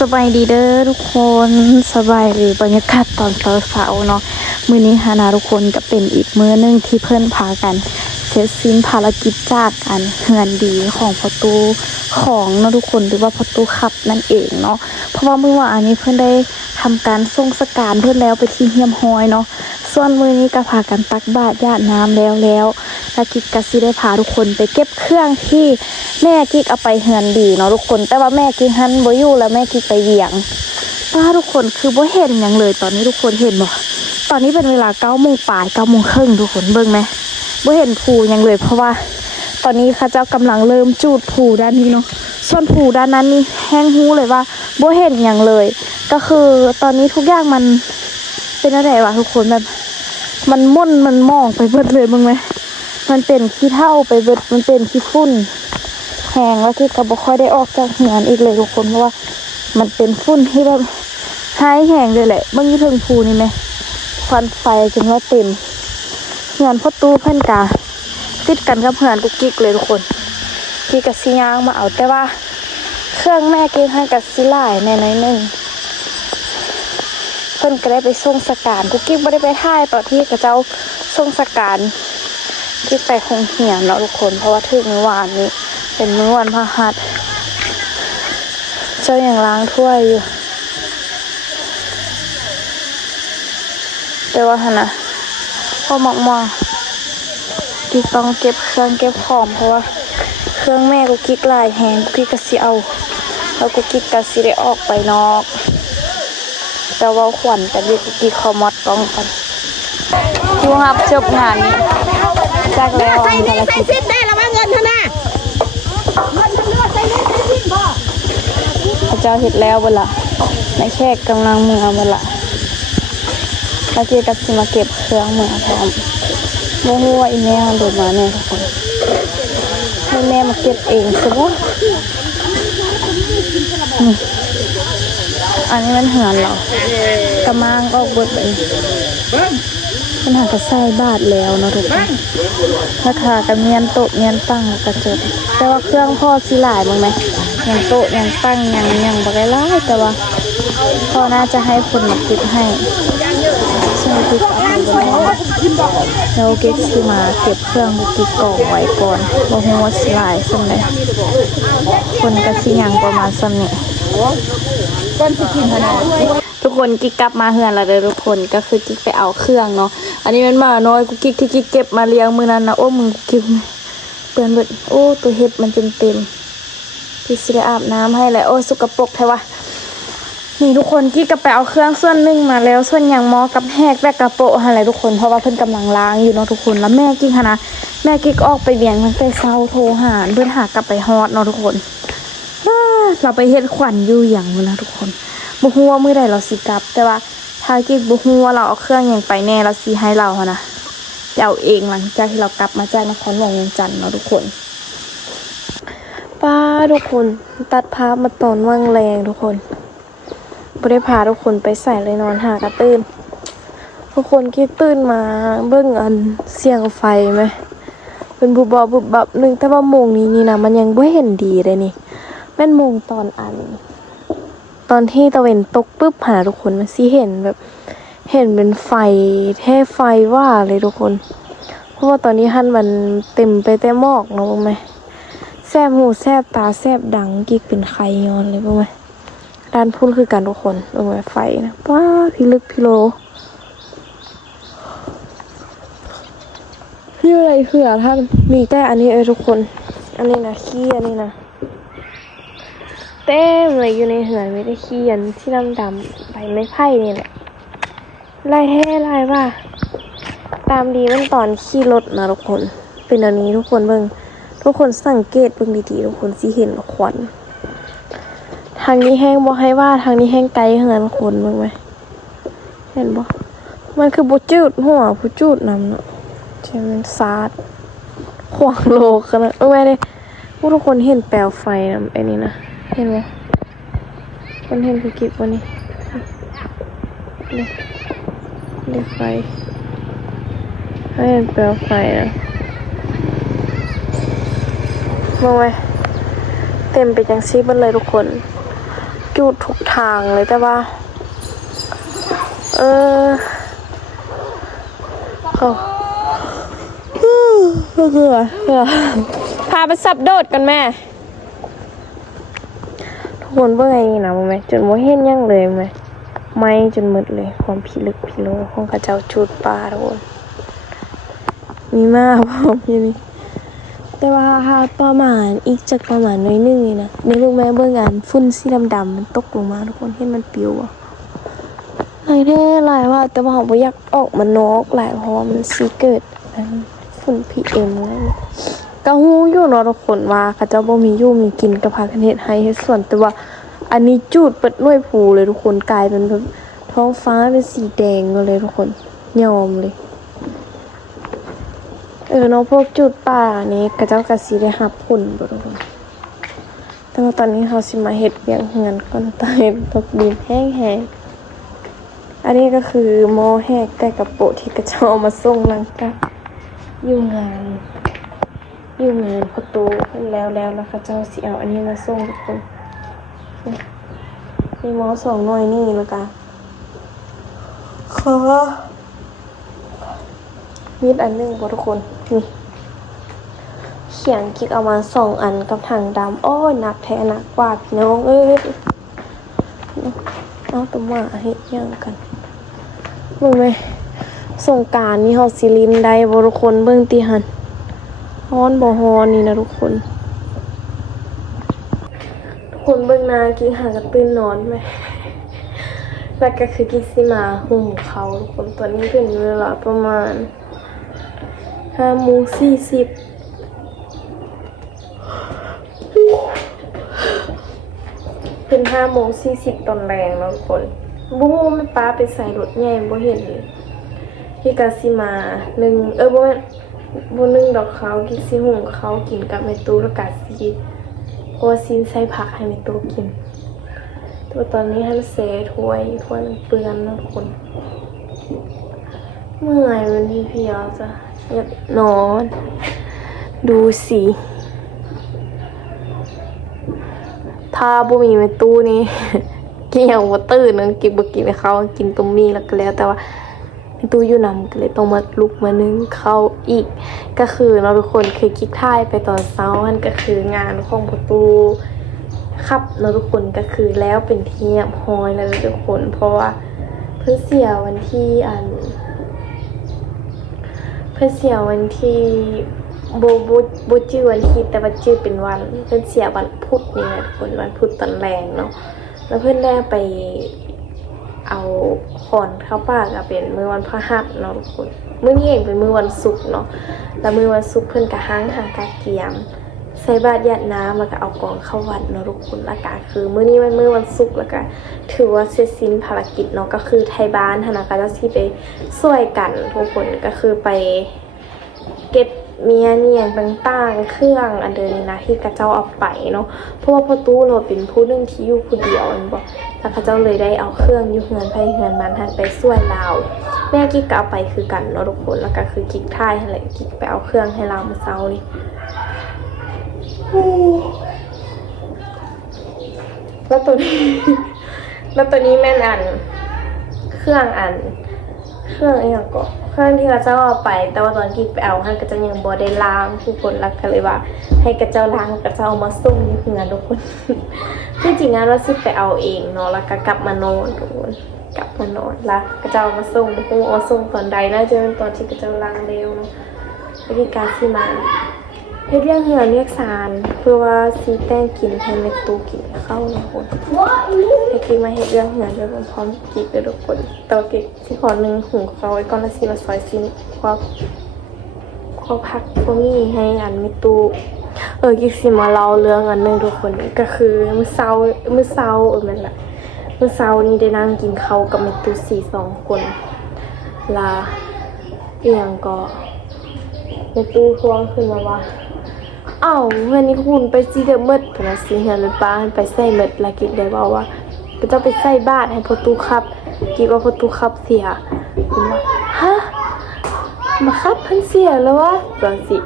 สบายดีเด้อทุกคนสบายหรือบรรยากาศตอนเช้าๆเนาะมื้อนี้ฮานาทุกคนก็เป็นอีกมื้อนึงที่เพิ่นพากันเสร็จสิ้นภารกิจจากกันเฮือนดีของประตูของเนาะทุกคนหรือว่าประตูขับนั่นเองเนาะเพราะว่ามื้อวานนี้เพิ่นได้ทำการส่งสการเพิ่นแล้วไปที่เฮียมฮอยเนาะส่วนมื้อนี้ก็พากันตักบาตรญาติน้ำแล้วกิ๊กก็สิได้พาทุกคนไปเก็บเครื่องที่แม่กิ๊กเอาไปเฮือนดีเนาะทุกคนแต่ว่าแม่กิ๊กหันบ่อยู่แล้วแม่กิ๊กไปเวียงทุกคนคือบ่เห็นหยังเลยตอนนี้ทุกคนเห็นบ่ตอนนี้เป็นเวลา9 โมงปลาย9 โมงครึ่งทุกคนเบิ่งไหมบ่เห็นภูหยังเลยเพราะว่าตอนนี้ข้าเจ้ากำลังเริ่มจูดภูด้านนี้เนาะส่วนภูด้านนั้นนี่แห้งหูเลยว่าบ่เห็นหยังเลยก็คือตอนนี้ทุกอย่างมันเป็นอะไรวะทุกคนแบบมันม่นมันมองไปเบิดเลยเบิ่งไหมมันเป็นขี้เถ้าไปเบิดมันเป็นขี้ฝุ่นแห้งแล้วที่ก็บ่ค่อยได้ออกจากเหือนอีกเลยทุกคนเพราะว่ามันเป็นฝุ่นที่แบบหายแห้งเลยแหละเบิ่งอยู่ถึงภูนี่ไหมควันไฟจนว่าเต็มเหือนประตูเพิ่นกะติดกันกับเหือนกุ๊กกิ๊กเลยทุกคนที่กะสิย่างมาเอาแต่ว่าเครื่องแม่เก็บให้กะสิหลายแน่น้อยนึงเพิ่นก็ได้ไปส่งสการกุ๊กกิ๊กบ่ได้ไปถ่ายตอนที่เขาเจ้าส่งสการที่ไปคงเหี่ยนเนาะทุกคนเพราะว่าถึงมื้อวานนี้เป็นมื้อวันพฤหัสเจ้ายังล้างถ้วยอยู่แต่ว่าหั่นน่ะพอมองกิ๊กต้องเก็บเครื่องเก็บของเพราะว่าเครื่องแม่กุ๊กกิ๊กหลายแฮงกุ๊กกิ๊กก็สิเอาแล้วกุ๊กกิ๊กก็สิได้ออกไปนอกแต่ว่าขวัญแต่กุ๊กกิ๊กเขามอดกล้องกันดูครับจบงานนี้จากแล้วใส่นี่ใส่สิ้นได้แล้วว่าเงินเท่าน่ะเงินเท่าเลือดใส่นี่ใส่สิ้นบ่พระเจ้าเห็ดแล้วเวลาในแขกกำลังมือเวลาเมื่อกี้ก็สิมาเก็บเครื่องมือพร้อมโมโหว่าอีแม่มันโดดมาเนี่ยทุกคนให้แม่มาเก็บเองสิวะอันนี้มันเหือนเหรอกระมังออกเบิดเลยปัญหากระใส่บาทแล้วเนาะทุกคนราคากระเมียนโต๊ะเมียนตั้งกระจกแต่ว่าเครื่องพ่อสิหลายมั้งไหมยังโต๊ะยังตั้งยังบะไก่ล่าแต่ว่าพ่อน่าจะให้คนมาคิดให้ซึ่งคิดเอาไปบนห้องแล้วเก็บสิมาเก็บเครื่องบุกิกล่องไว้ก่อนบ่ฮู้ว่าสิหลายส่ำใดคนก็สิยังประมาณส่ำนี้ต้นสิกินขนาดทุกคนกิ๊กกลับมาเฮือนแล้วเด้อทุกคนก็คือกิ๊กไปเอาเครื่องเนาะอันนี้มันมาน้อยกุ๊กกิ๊กที่กิ๊กเก็บมาเลี้ยงมื้อนั้นนะโอ้มึงกิ๊กเปื้อนเบิดโอ้ตัวเห็ดมันเต็มพี่สิได้อาบน้ำให้แล้วโอ้สกปรกแท้วะนี่ทุกคนกิ๊กก็ไปเอาเครื่องส่วนนึงมาแล้วส่วนอย่างหม้อกับแหกและกระโปะอะไรทุกคนเพราะว่าเพิ่นกำลังล้างอยู่เนาะทุกคนแล้วแม่กิ๊กนะแม่กิ๊กออกไปเวียงตั้งแต่เช้าโทรหาเพิ่นหากลับไปฮอดเนาะทุกคนเราไปเฮ็ดขวัญอยู่อย่างมื้อนะทุกคนบ่ฮู้ว่ามื้อใดเราสิกลับแต่ว่าถ้ากิ๊กบ่ฮู้ว่าเราเอาเครื่องหยังไปแน่เราสิให้เราหั่นนะเอาเองหลังจากที่เรากลับมาจากนครหลวงเวียงจันทน์เนาะทุกคนป้าทุกคนตัดภาพมาตอนว่างแรงทุกคนบ่ได้พาทุกคนไปใส่เลยนอนหากระตื่นทุกคนกิ๊กตื่นมาเบิ่งอันเสียงไฟไหมเป็นบุบบับนึงแต่ว่าโมงนี้นี่นะมันยังบ่เห็นดีเลยนี่แม่นโมงตอนที่ตะเวนตกปึ๊บหาทุกคนมันสิเห็นแบบเห็นเป็นไฟแท้ไฟว่าเลยทุกคนเพราะว่าตอนนี้มันเต็มไปแต่หมอกเนาะไหมแสบหูแสบตาแสบดังกิ๊กเป็นไข่ย้อนเลยไหมด้านพุ่นคือกันทุกคนลงไปไฟนะป้าพี่ลึกพี่โลพี่อะไรเผื่อท่านมีแต่อันนี้ทุกคนอันนี้นะขี้อันนี้นะเต็มเลยอยู่ในเหือนไม่ได้ขี้อันที่ดำใบไม้ไผ่นี่แหละลายแท้ลายว่าตามดีมันตอนขี่รถนะทุกคนเป็นอันนี้ทุกคนเบิ่งทุกคนสังเกตเบิ่งดีๆทุกคนสิเห็นควันทางนี้แห้งบ่ให้ว่าทางนี้แห้งไกลเหือนคนเบิ่งไหมเห็นบ่มันคือบ่จืดหัวบ่จูดนำเนาะใช่มันซาดขวางโลกขนาดแม่เด้ทุกคนเห็นแปลวไฟนำไอ้นี่นะเห็นบ่คนเห็นคือกิ๊บบ่นี่นี่ไฟเห็นแปลวไฟนะมองไว้เต็มไปจังซี่เบิดเลยทุกคน จุดทุกทางเลยแต่ว่าเขาเหือพาไปสับโดดกันแม่ทุกคนเบิ่งไงนี่นะมั้ยแม่จนบ่เห็นหยังเลยแม่ไหม้จนหมดเลยความพิลึกพิโลของเขาเจ้าจุดปลาทุกคนมีมากพร้อมอยู่นี่แต่ว่าถ้าประมาณอีกจักประมาณน้อยนึงนี่นะในลูกแม่เบิ่งอันฝุ่นสีดำๆมันตกลงมาทุกคนเห็นมันปลิวอ่ะหลายแท้หลายว่าแต่ว่าเราบ่อยากออกมานอกหลายเพราะว่ามันสิเกิดฝุ่น PM อะไรนี่ก็ฮู้อยู่เนาะทุกคนว่าเขาเจ้าบ่มีอยู่มีกินก็พากันเฮ็ดให้เฮ็ดสวนแต่ว่าอันนี้จูดเปิดหน่วยภูเลยทุกคนกลายเป็นแบบท้องฟ้าเป็นสีแดงเลยทุกคนยอมเลยเนาะพวกจุดป่านี้กระเจ้ากระสีได้หับผลบ่ทุกคนแต่ว่าตอนนี้เขาสิมาเฮ็ดเวียงเฮือนก่อนตายตกดินแห้งๆอันนี้ก็คือหม้อแห้งใกล้กับโปะที่กระเจ้าเอามาส่งหลังจากอยู่งานประตูแล้วกระเจ้าสิเอาอันนี้มาส่งทุกคนมีหม้อ2หน่วยนี่แล้วก็มีดอันนึงบ่ทุกคนนี่เขียงกิ๊กเอามา2อันกับถังดำโอ้ยหนักแท้หนักกว่าพี่น้องเอ้ยเอาตัวมาเฮ็ดหยังกันเบิ่งมั้ยสงกรานต์นี่เฮาสิลินได้บ่ทุกคนเบิ่งติหั่นฮ้อนบ่ฮ้อนนี่นะทุกคนเบิ่งหน้ากิ๊กหากระตื่นนอนมั้ยแล้วก็คือกิ๊กสิมาหุงข้าวทุกคนตอนนี้เป็นเวลาประมาณ5:40เป็น5:40ตอนแรงแล้วทุกคนบ่ฮู้แม่ป้าไปใส่รถใหญ่บ่เห็นเลยพี่ก็สิมาบ่แม่นบ่นึ่งดอกข้าวกิ๊กสิหุงข้าวกินกับแม่ตู้แล้วก็สิโอซินใส่ผักให้แม่ตู้กินแต่ตอนนี้ให้เสถ้วยมันเปื้อนนะทุกคนเมื่อยมันเพลียจ้ะอยากนอนดูสิถ้าบ่มีแม่ตู้นี่ กินอย่างบ่ตื่นนึงกินบ่กินข้าวกินต้มมี่แล้วก็แล้วแต่ว่าแม่ตู้อยู่นำก็เลยต้องมาลุกมานึ่งข้าวอีกก็คือเนาะทุกคนคือกิ๊กถ่ายไปตอนเช้ามันก็คืองานของประตูครับเนาะทุกคนก็คือแล้วเป็นที่เรียบร้อยแล้วทุกคนเพราะว่าเพิ่นเสียวันที่บ่ชื่อวันที่แต่ว่าชื่อเป็นวันเพิ่นเสียวันพุธนี่แหละทุกคนวันพุธตอนแรงเนาะแล้วเพิ่นได้ไปเอาขอนเข้าป่าก็เป็นมื้อวันพฤหัสเนาะทุกคนมื้อนี้เองเป็นมื้อวันศุกร์เนาะแล้วมื้อวันศุกร์เพิ่นก็หากาเกียมใส่บาตรหยาดน้ำแล้วก็เอากองเข้าวัดเนาะทุกคนแล้วก็คือมื้อนี้มันมื้อวันศุกร์แล้วก็ถือว่าเสร็จสิ้นภารกิจเนาะก็คือไทยบ้านธนาคารจะสิไปช่วยกันทุกคนก็คือไปเก็บเมียเนี่ยต่างๆเครื่องอันเดิมนี่นะที่กระเจ้าเอาไปเนาะเพราะว่าพ่อตู้เราเป็นผู้นึงที่อยู่ผู้เดียวมันบอกแล้วกระเจ้าเลยได้เอาเครื่องอยู่เฮือนไปเฮือนมันหันไปช่วยเราแม่กิ๊กก็เอาไปคือกันเนาะทุกคนแล้วก็คือกิ๊กท่ายอะไรกิ๊กไปเอาเครื่องให้เราเมื่อเช้านี่แล้วตัวนี้แม่นเครื่องอย่างก็เครื่องที่กระเจ้าเอาไปแต่ว่าตอนกิ๊กไปเอาให้กระเจ้ายังบ่ได้ล้างทุกคนแล้วก็เลยว่าให้กระเจ้าล้างกระเจ้าเอามาส่งที่เฮือนทุกคนที่จริงงั้นเราสิไปเอาเองเนาะแล้วก็กลับมานอนทุกคนกลับมานอนแล้วกระเจ้ามาส่งบ่เอาส่งตอนใดน่าจะเป็นตอนที่กระเจ้าล้างเร็วเนาะแล้วก็การสิมาเฮ็ดเรื่องเหือเรียกสารเพื่อว่าสีแป้งกินให้แม่ตู้กินเข้าทุกคนให้กิ๊กมาเฮ็ดเรื่องเหือด้วยพร้อมกิ๊กเลยทุกคนแต่กิ๊กสิขอนึงหุงข้าวไว้ก่อนแล้วสิมาซอยซิความพักบ่มีให้อันแม่ตู้กิ๊กสิมาเล่าเรื่องอันนึงทุกคนก็คือมื้อเช้านั่นแหละมื้อเช้านี้ได้นั่งกินข้าวกับแม่ตู้2คนลาอีหยังก็แม่ตู้ทวงขึ้นมาว่าวันนี้คุณไปซีเดอร์เมิดพนักสิเห็นป้าไปใส่เมิดแล้วกิ๊กได้บอกว่าก็จะไปใส่บาตรให้ประตูครับกิ๊กว่าประตูครับเสียผมว่าฮะมาครับเพิ่นเสียแล้ววะจังสิ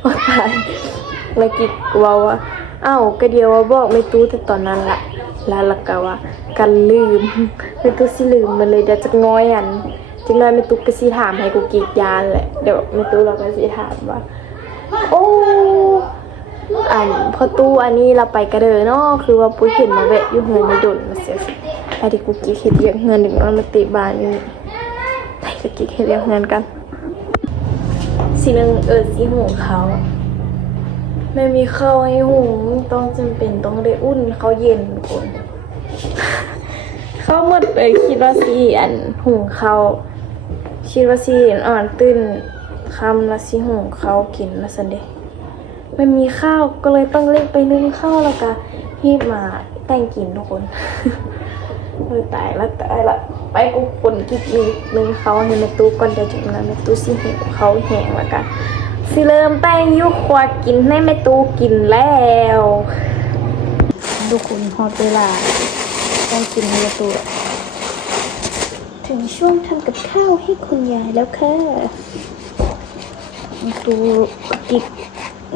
โอ้ตายแล้วกิ๊กว่าก็เดียวว่าบอกไม่ตู้แต่ตอนนั้นล่ะ แล้วละก็ว่ากันลืมไม่ตู้สิลืมมันเลยเดี๋ยวจะง้อยอันจังน้อยไม่ตู้ก็สิถามให้กูกรีดยาแหละเดี๋ยวไม่ตู้เราก็สิถามว่าโอ้พอตู้อันนี้เราไปกระเดอเนาะคือว่าปุ้ยเห็นมาแวะอยู่เฮือนในดนมาเสียไอ้ที่กูกรีดเห็ดเลี้ยงเฮือนหนึ่งมันมาติบานอยู่ไปก็กรีดเห็ดเลี้ยงเฮือนกันสีนึงสีหูเขาไม่มีข้าวให้หุงต้องจำเป็นต้องได้อุ่นเขาเย็นทุกคนเขาหมดไปคิดว่าสีหุงเขาคิดว่าสีอ่อนตื่นคำละสีหุงเขากินละสันเดไม่มีข้าวก็เลยต้องเล่นไปนึ่งข้าวแล้วก็ฮีบมาแต่งกินทุกคนตายละไปกูคนกินนึ่งเขาให้แม่ตู้ก่อนจะถึงแล้วแม่ตู้สีหิวเขาแห้งแล้วกันสิเริ่มแต่งยุควักกินให้แม่ตู้กินแล้วทุกคนฮอตเวลาต้องกินให้แม่ตู้ถึงช่วงทำกับข้าวให้คุณยายแล้วค่ะแม่ตู้กิน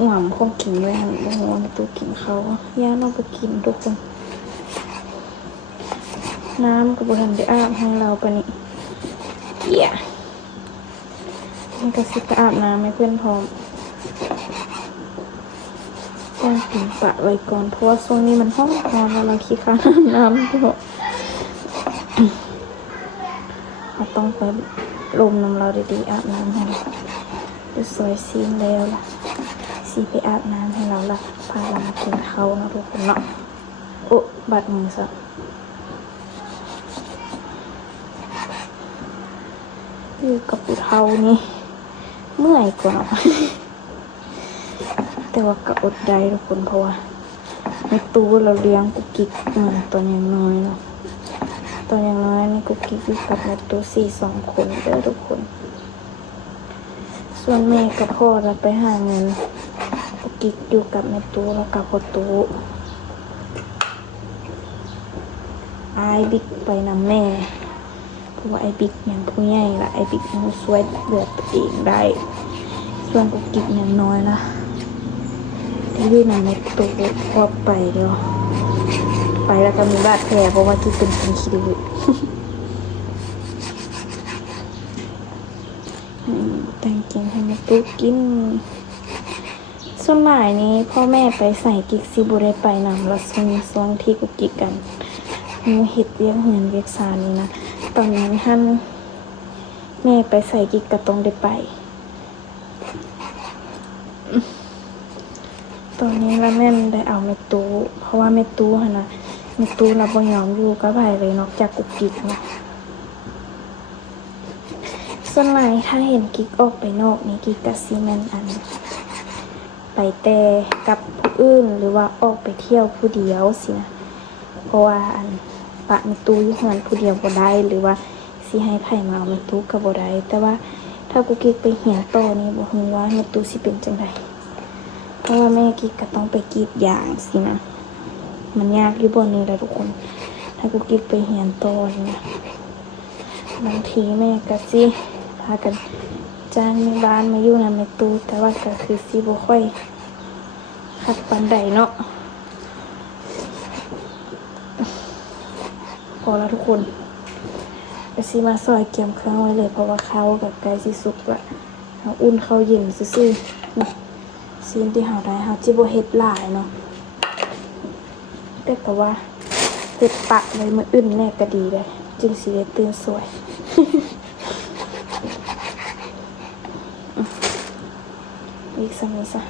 หม่ำคงกินไว้หันโอ้โหแม่ตู้กินเขาย่าเราไปกินทุกคนน้ำกับบทันได้อาบให้เราปะนี่เกี่ยมันก็สิกอาบน้ำให้เพื่อนพร้อมต้องกินปะไว้ก่อนเพราะว่าช่วงนี้มันห้องแล้วเราขี้ค้านน้ำด้วยเราต้องไปลมน้ำเราดีๆอาบน้ำให้ดูสวยซีนแล้วล่ะซีไปอาบน้ำให้เราล่ะพาเรามากินเขานะทุกคนเนาะโอ้บัดมือซะอยู่กับปูเทานี่เมื่อยกว่าแต่ว่าก็อดได้ทุกคนเพราะว่าในตู้เราเลี้ยงกุ๊กกิ๊กตอนยังน้อยเนาะตอนยังน้อยนี่กุ๊กกิ๊กอยู่กับในตู้2 คนเด้อทุกคนส่วนแม่กับพ่อเราไปหาเงินกุ๊กกิ๊กอยู่กับในตู้แล้วกับพ่อตู้ไอ้บิ๊กไปนำแม่เพราะว่าไอ้บิ๊กยังผู้ใหญ่ละไอ้บิ๊กยังช่วยเหลือตัวเองได้ส่วนกุ๊กกิ๊กยังน้อยละที่อยู่ในตู้พอไปเดียวไปแล้วก็มีบาดแผลเพราะว่าที่เป็นคนขี้ดื้อแต่งกินให้แม่ตู้กินส่วนหลายนี้พ่อแม่ไปใส่กิ๊กซิบุได้ไปนำแล้วช่วงที่กุ๊กกิ๊กกันมีเห็ดเลี้ยงเงินเวียกซานี่นะตอนนั้นท่านแม่ไปใส่กิ๊กกระตรงได้ไปตอนนี้ละแม่ได้เอาแม่ตู้เพราะว่าแม่ตู้นะแม่ตู้เราบ่ยอมอยู่กับไผเลยนอกจากกุ๊กกิ๊กนะส่วนใหญ่ถ้าเห็นกิ๊กออกไปนอกนี่กิ๊กก็สิแม่นไปแต่กับผู้อื่นหรือว่าออกไปเที่ยวผู้เดียวสินะเพราะว่าปะแม่ตู้อยู่เฮือนผู้เดียวบ่ได้หรือว่าสิให้ไผมาเอาแม่ตู้ก็บ่ได้แต่ว่าถ้ากุ๊กกิ๊กไปเหียนต่อนี่บ่ฮู้ว่าแม่ตู้สิเป็นจังไดเพราะว่าแม่กิ๊กก็ต้องไปกรีดยางสินะมันยากอยู่บนนี้แหละทุกคนถ้ากุ๊กกิ๊กไปเหียนต่อนี่นะบางทีแม่ก็สิพากันจ้างแม่บ้านมาอยู่นำแม่ตู้แต่ว่าก็คือสิบ่ค่อยคักปานใดเนาะพอแล้วทุกคนก็สิมาซอยเกี่ยมเครื่องไว้เลยเพราะว่าเขากับไก่สิสุกละเอาอุ่นเข้าเย็นซื่อๆซีนที่เฮาได้เฮาจิบ่เฮ็ดหลายเนาะแต่ว่าเฮ็ดปะเลยมื้ออื่นแน่ก็ดีเลยจึงสิได้ตื่นสวยอีกสักนิดซะ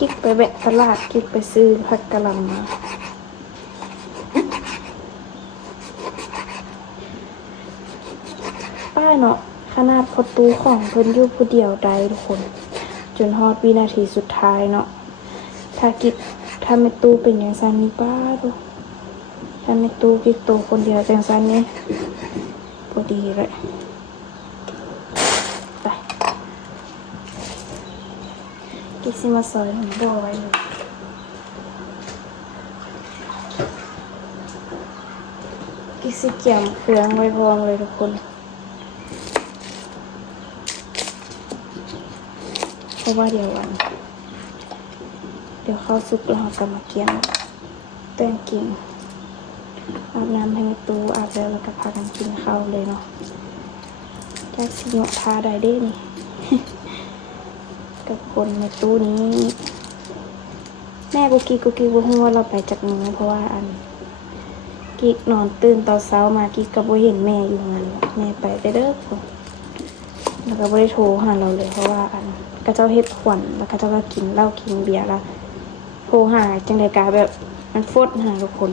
กิ๊กไปแวะตลาดกิ๊กไปซื้อผักกะหล่ำมาป้าเนาะขนาดพอตู้ของเพิ่นอยู่ผู้เดียวได้ทุกคนจนฮอดวินาทีสุดท้ายเนาะถ้าแม่ตู้เป็นอย่างซันนี่ป้าดูถ้าแม่ตู้กิ๊กโตคนเดียวจังซันนี่พอดีเลยไปกิ๊กสิมาซอยหนูบ่ไว้เลยกิ๊กสิเกี่ยมเครื่องไว้พร้อมเลยทุกคน ราะว่าเดี๋ยวข้าวสุกแล้วเราก็มาเกียงแต้งกินอาบน้ำให้ในตู้อาบแล้วก็พากันกินข้าวเลยเนาะจากสิโยทาได้เด้นี่ กับคนในตู้นี้ แม่กุกกี้บ่ฮู้ว่าเราไปจากมือเพราะว่ากิ๊กนอนตื่นตอนเช้ามากิ๊กก็บ่เห็นแม่อยู่งั้นแม่ไปเด้อแล้วก็บ่ได้โทรหาเราเลยเพราะว่าก็เจ้าเฮ็ดขวัญแล้วก็เจ้าก็กินเหล้ากินเบียร์แล้วโทรหาจังได๋กะแบบมันฟดหาทุกคน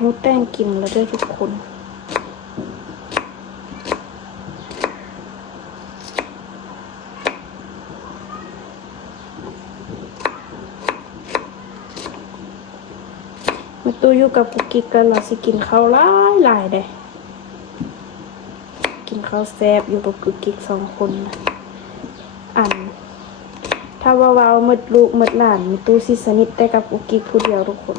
หูแต้งกินแล้วด้วยทุกคนมาตู้อยู่กับกุกกิ๊กกันเราสิกินข้าวหลายเด้กินข้าวแซ่บอยู่กับกุกกิ๊ก2 คนถ้าว่าหมดลูกหมดหลานมีตู้สิสนิทได้กับกุกกิ๊กผู้เดียวทุกคน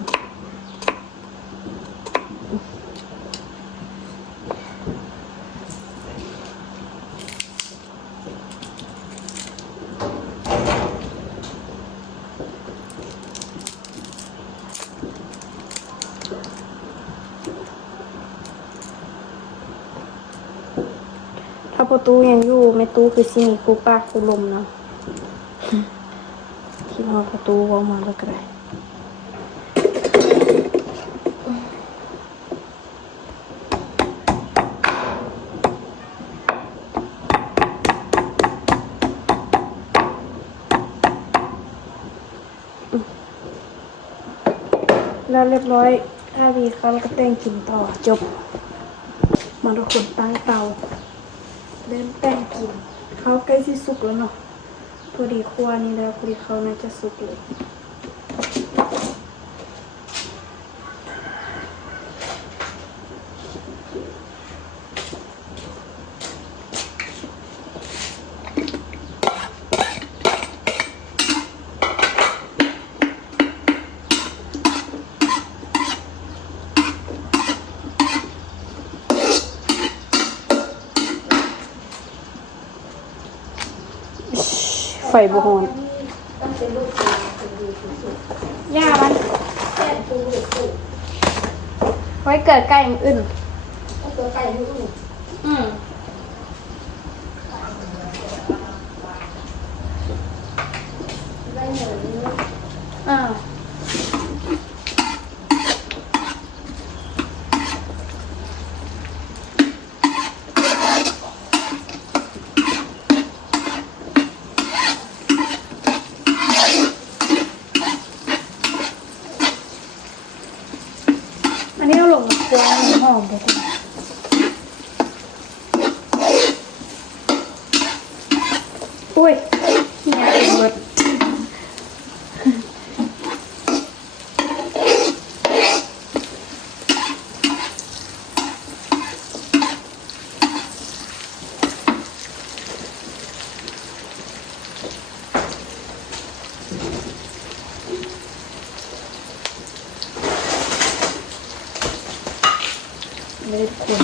ถ้าประตูยังอยู่แม่ตู้คือสิมีกูปากกูลมเนาะคิดว่าประตูวางมาแล้วก็ได้แล้วเรียบร้อย5 วีเขาแล้วก็แต่งกินต่อจบมาทุกคนตั้งเตาเริ่มแต่งกินเขาใกล้สิสุกแล้วเนาะพอดีคั่วนี่แล้วพอดีเขาน่าจะสุกเลยไฟบุหอนย่ามันไว้เกิดไก่มันอื่นอันนี้เราลงครัวหอมไปก่อนอุ้ยเนี่ยเบิดเลยคน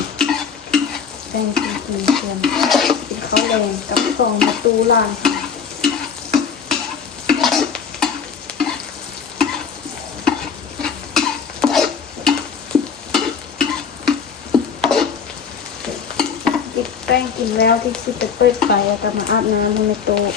แป้งกินส่วนกินข้าวแดงกับ2 ประตูล่างกินแป้งกินแล้วที่สิไปเปิดไฟแล้วก็มาอาบน้ำในโต๊ะ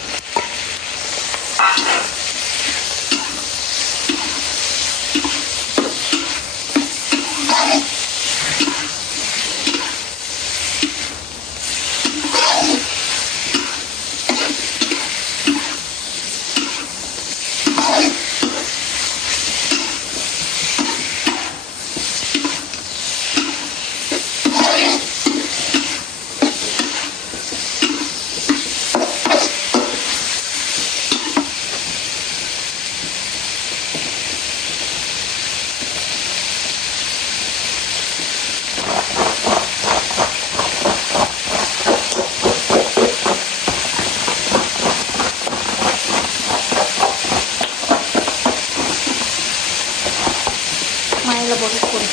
บ่ทุกคน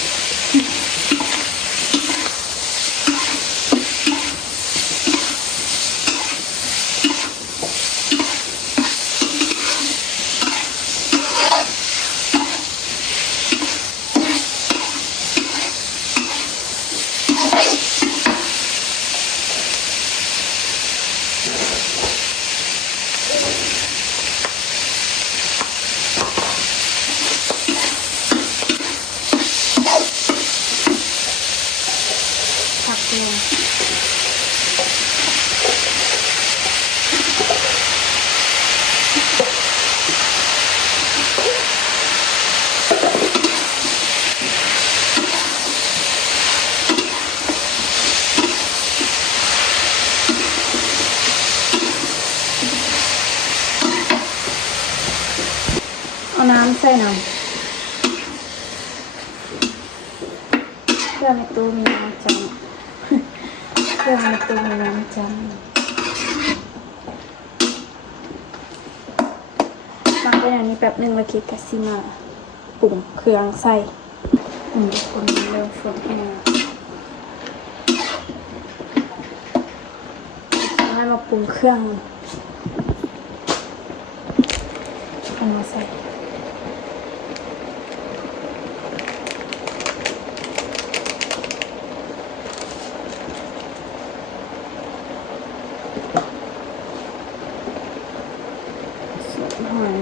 ผักเกลือเอาน้ำใส่หน่อยเพื่อให้ตู้มีน้ำจังเพื่อให้ตู้มีน้ำจังมาเป็นอย่างนี้แป๊บนึงแล้วคิดกะซิมาปรุงเครื่องใส่คนเริ่มฝนขึ้นมาให้มาปรุงเครื่องเอามาใส่หอย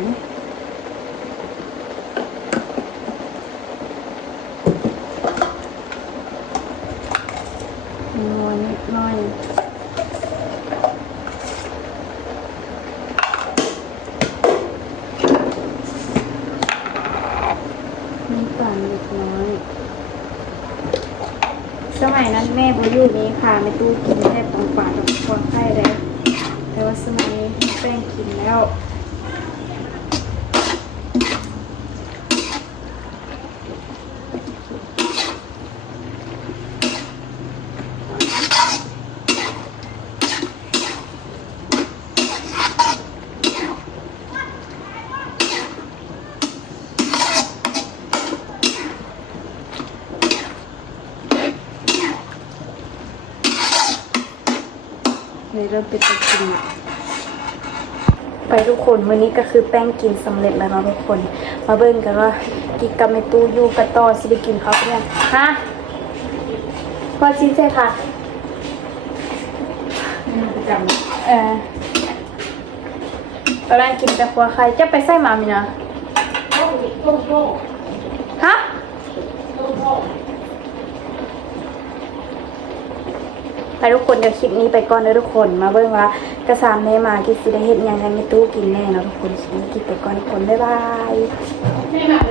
นัวนิดหน่อยมีป่านเล็กน้อยสมัยนั้นแม่บ่อยู่นี้ค่ะไม่ตู้กินแค่ตองป่ากับฟอนไข่เลยแต่ว่าสมัยนี้แป้งกินแล้วเริ่มเป็นตัวกินละไปทุกคนวันนี้ก็คือแป้งกินสำเร็จแล้วเนาะทุกคนมาเบิ่งกันว่ากินกับในตู้อยู่กันต่อสิได้กินเขาเนี่ยฮะพอชิ้นใช่ค่ะตอนแรกกินแต่ครัวใครจะไปใส่มามีนะฮะไปทุกคนเดี๋ยวคลิปนี้ไปก่อนเลยทุกคนมาเบิ่งว่ากระซามแม่มากินสิได้เห็นยังไงในตู้กินแน่เนาะทุกคนคลิปนี้กินไปก่อนทุกคนบ๊ายบาย